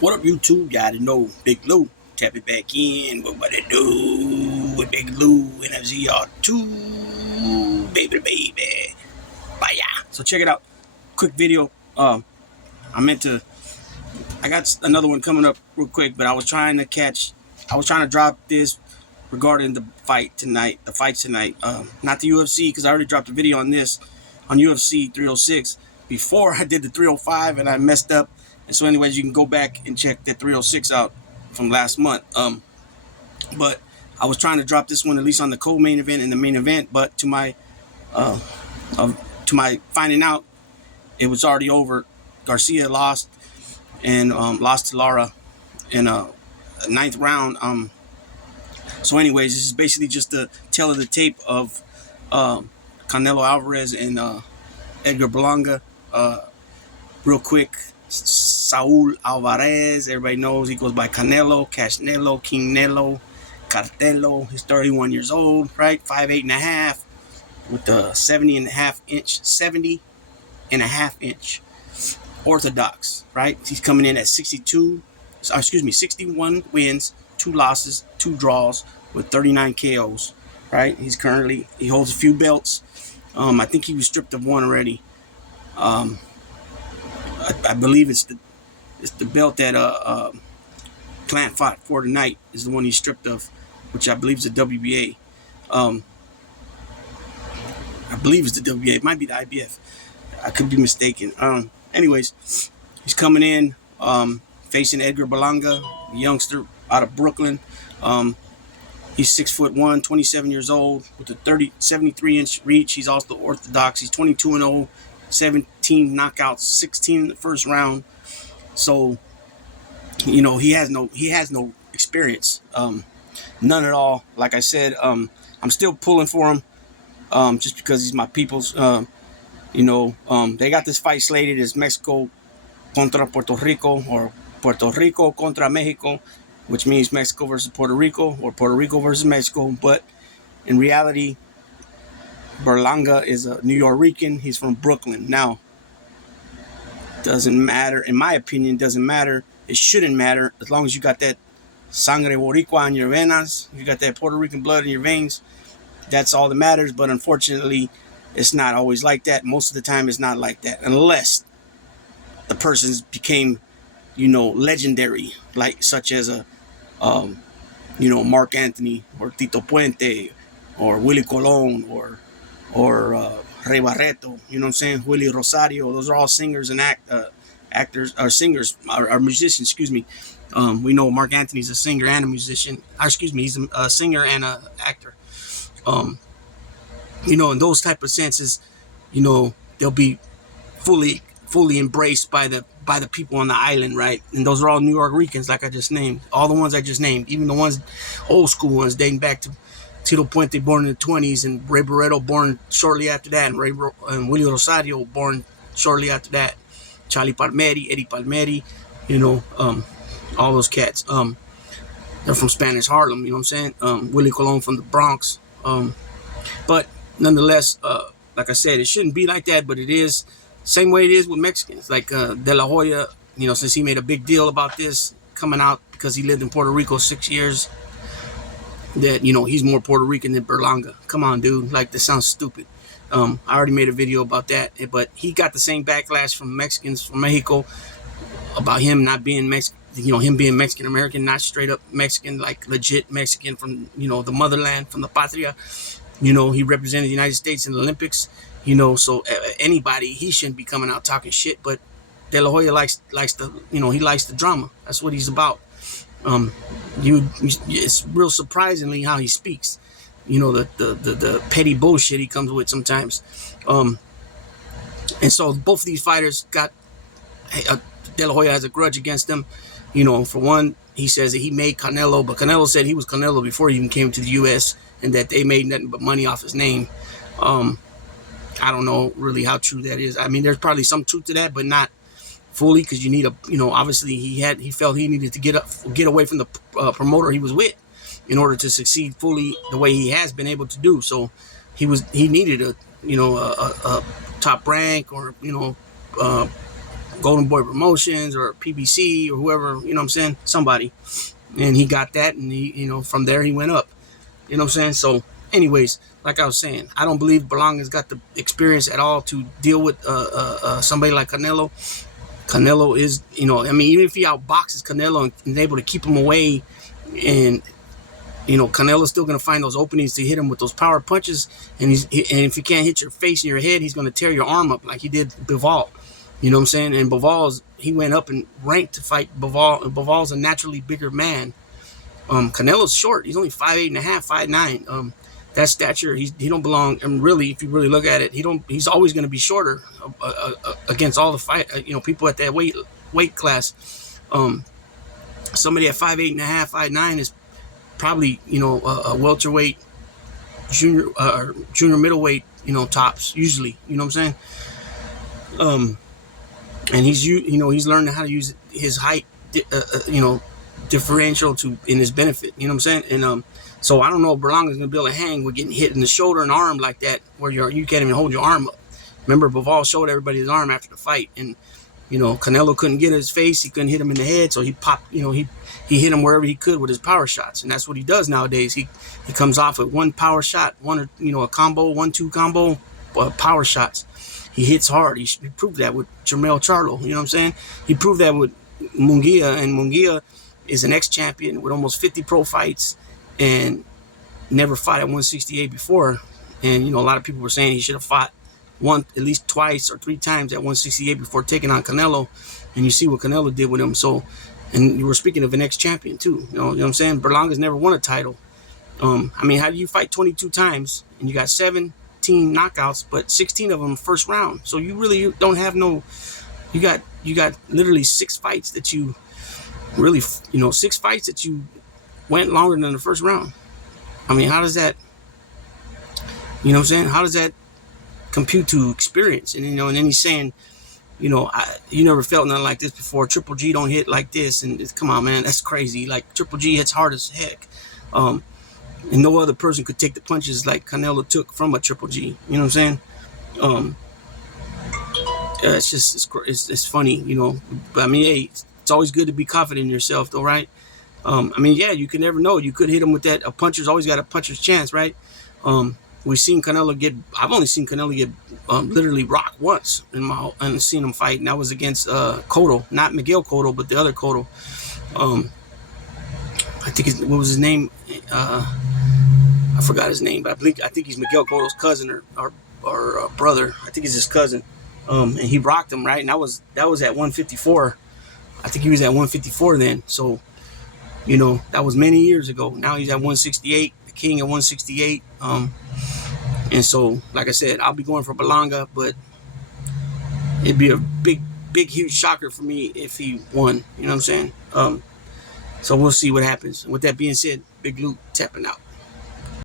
What up, YouTube? Gotta know Big Lou. Tap it back in. What it do with Big Lou and FZR2, baby. Bye. So check it out. Quick video. I got another one coming up real quick, but I was trying to drop this regarding the fights tonight. Not the UFC, because I already dropped a video on this on UFC 306 before I did the 305 and I messed up. And so anyways, you can go back and check that 306 out from last month. But I was trying to drop this one at least on the co-main event and the main event, but to my finding out, it was already over. Garcia lost and lost to Lara in a ninth round. So anyways, this is basically just the tale of the tape of Canelo Alvarez and Edgar Berlanga. Real quick, Saul Alvarez, everybody knows he goes by Canelo, Cashnelo, King Nelo, Cartelo. He's 31 years old, right? 5'8.5" with the 70 and a half inch orthodox, right? He's coming in at 61 wins, 2 losses, 2 draws with 39 KOs, right? He holds a few belts. I think he was stripped of one already. I believe it's the belt that Plant fought for tonight is the one he's stripped of, which I believe is the WBA. I believe it's the WBA. It might be the IBF. I could be mistaken. Anyways, he's coming in facing Edgar Berlanga, a youngster out of Brooklyn. He's 6'1", 27 years old with a 73-inch reach. He's also orthodox. He's 22-0, 17 knockouts, 16 in the first round. So, you know, he has no experience, none at all. Like I said, I'm still pulling for him, just because he's my people's. They got this fight slated as Mexico contra Puerto Rico, or Puerto Rico contra Mexico, which means Mexico versus Puerto Rico or Puerto Rico versus Mexico. But in reality, Berlanga is a New Yorican. He's from Brooklyn. Now, doesn't matter, in my opinion, doesn't matter. It shouldn't matter as long as you got that sangre boricua in your venas. You got that Puerto Rican blood in your veins. That's all that matters. But unfortunately, it's not always like that. Most of the time, it's not like that, unless the person's became, legendary, like such as a, Mark Anthony or Tito Puente or Willie Colon or Rey Barreto. You know what I'm saying? Willie Rosario. Those are all singers and actors, or singers, or musicians. Excuse me. We know Mark Anthony's a singer and a musician. He's a singer and an actor. In those type of senses, they'll be fully embraced by the people on the island, right? And those are all New Yorkers, like I just named. All the ones I just named, even the ones, old school ones, dating back to Tito Puente, born in the 20s, and Rey Barreto, born shortly after that, and Willie Rosario, born shortly after that. Charlie Palmieri, Eddie Palmieri, all those cats. They're from Spanish Harlem, you know what I'm saying? Willie Colon from the Bronx. But nonetheless, like I said, it shouldn't be like that, but it is. Same way it is with Mexicans. Like De La Hoya, since he made a big deal about this coming out because he lived in Puerto Rico 6 years, that, he's more Puerto Rican than Berlanga. Come on, dude. Like, this sounds stupid. I already made a video about that, but he got the same backlash from Mexicans from Mexico about him not being Mexican, him being Mexican-American, not straight up Mexican, like legit Mexican from, the motherland, from the patria. He represented the United States in the Olympics, so anybody, he shouldn't be coming out talking shit, but De La Hoya likes the, he likes the drama. That's what he's about. It's real surprisingly how he speaks, the petty bullshit he comes with sometimes. And so both of these fighters got, De La Hoya has a grudge against them. For one, he says that he made Canelo, but Canelo said he was Canelo before he even came to the U.S., and that they made nothing but money off his name. I don't know really how true that is. I mean, there's probably some truth to that, but not fully, because you need obviously he felt he needed to get away from the promoter he was with in order to succeed fully the way he has been able to do. So he needed a top rank, or Golden Boy Promotions or PBC or whoever, you know what I'm saying, somebody, and he got that, and he, you know, from there he went up, you know what I'm saying. So anyways, like I was saying, I don't believe Berlanga's got the experience at all to deal with somebody like Canelo. Canelo is, you know, I mean, even if he outboxes Canelo and is able to keep him away, and you know, Canelo's still going to find those openings to hit him with those power punches, and and if he can't hit your face and your head, he's going to tear your arm up like he did Bivol. You know what I'm saying? And he went up and ranked to fight Bivol, and Bivol's a naturally bigger man. Canelo's short. He's only 5'8.5", 5'9". That stature, he don't belong. And really, if you really look at it, he's always going to be shorter against all the people at that weight class. Somebody at 5'8.5", 5'9" is probably, you know, a welterweight, junior middleweight, you know, tops usually. You know what I'm saying? And he's learning how to use his height, you know, differential in his benefit. You know what I'm saying? And so I don't know if Berlanga's gonna be able to hang with getting hit in the shoulder and arm like that, where you can't even hold your arm up. Remember, Bivol showed everybody his arm after the fight, and you know, Canelo couldn't get his face, he couldn't hit him in the head, so he popped. You know, he hit him wherever he could with his power shots, and that's what he does nowadays. He comes off with one power shot, a combo, 1-2 combo, power shots. He hits hard. He proved that with Jermell Charlo. You know what I'm saying? He proved that with Munguia, and Munguia is an ex-champion with almost 50 pro fights and never fought at 168 before. And, you know, a lot of people were saying he should have fought at least twice or 3 times at 168 before taking on Canelo. And you see what Canelo did with him. So, and you were speaking of an ex-champion too. You know what I'm saying? Berlanga's never won a title. I mean, how do you fight 22 times and you got 17 knockouts, but 16 of them first round? So you really don't have no. You got literally 6 fights that you really, you know, 6 fights that you went longer than the first round. I mean, how does that? You know what I'm saying? How does that compute to experience? And you know, and then he's saying, you know, you never felt nothing like this before. Triple G don't hit like this, and come on, man, that's crazy. Like Triple G hits hard as heck, and no other person could take the punches like Canelo took from a Triple G. You know what I'm saying? It's just it's funny, you know. But I mean, hey, it's always good to be confident in yourself, though, right? I mean, yeah, you can never know. You could hit him with that. A puncher's always got a puncher's chance, right? We've seen Canelo I've only seen Canelo get literally rocked once and seen him fight, and that was against Cotto, not Miguel Cotto, but the other Cotto. I think what was his name? I forgot his name, but I think he's Miguel Cotto's cousin or brother. I think it's his cousin. And he rocked him, right? And that was at 154. I think he was at 154 then. So, you know, that was many years ago. Now he's at 168, the king at 168. And so, like I said, I'll be going for Berlanga, but it'd be a big, huge shocker for me if he won. You know what I'm saying? So we'll see what happens. With that being said, Big Luke tapping out.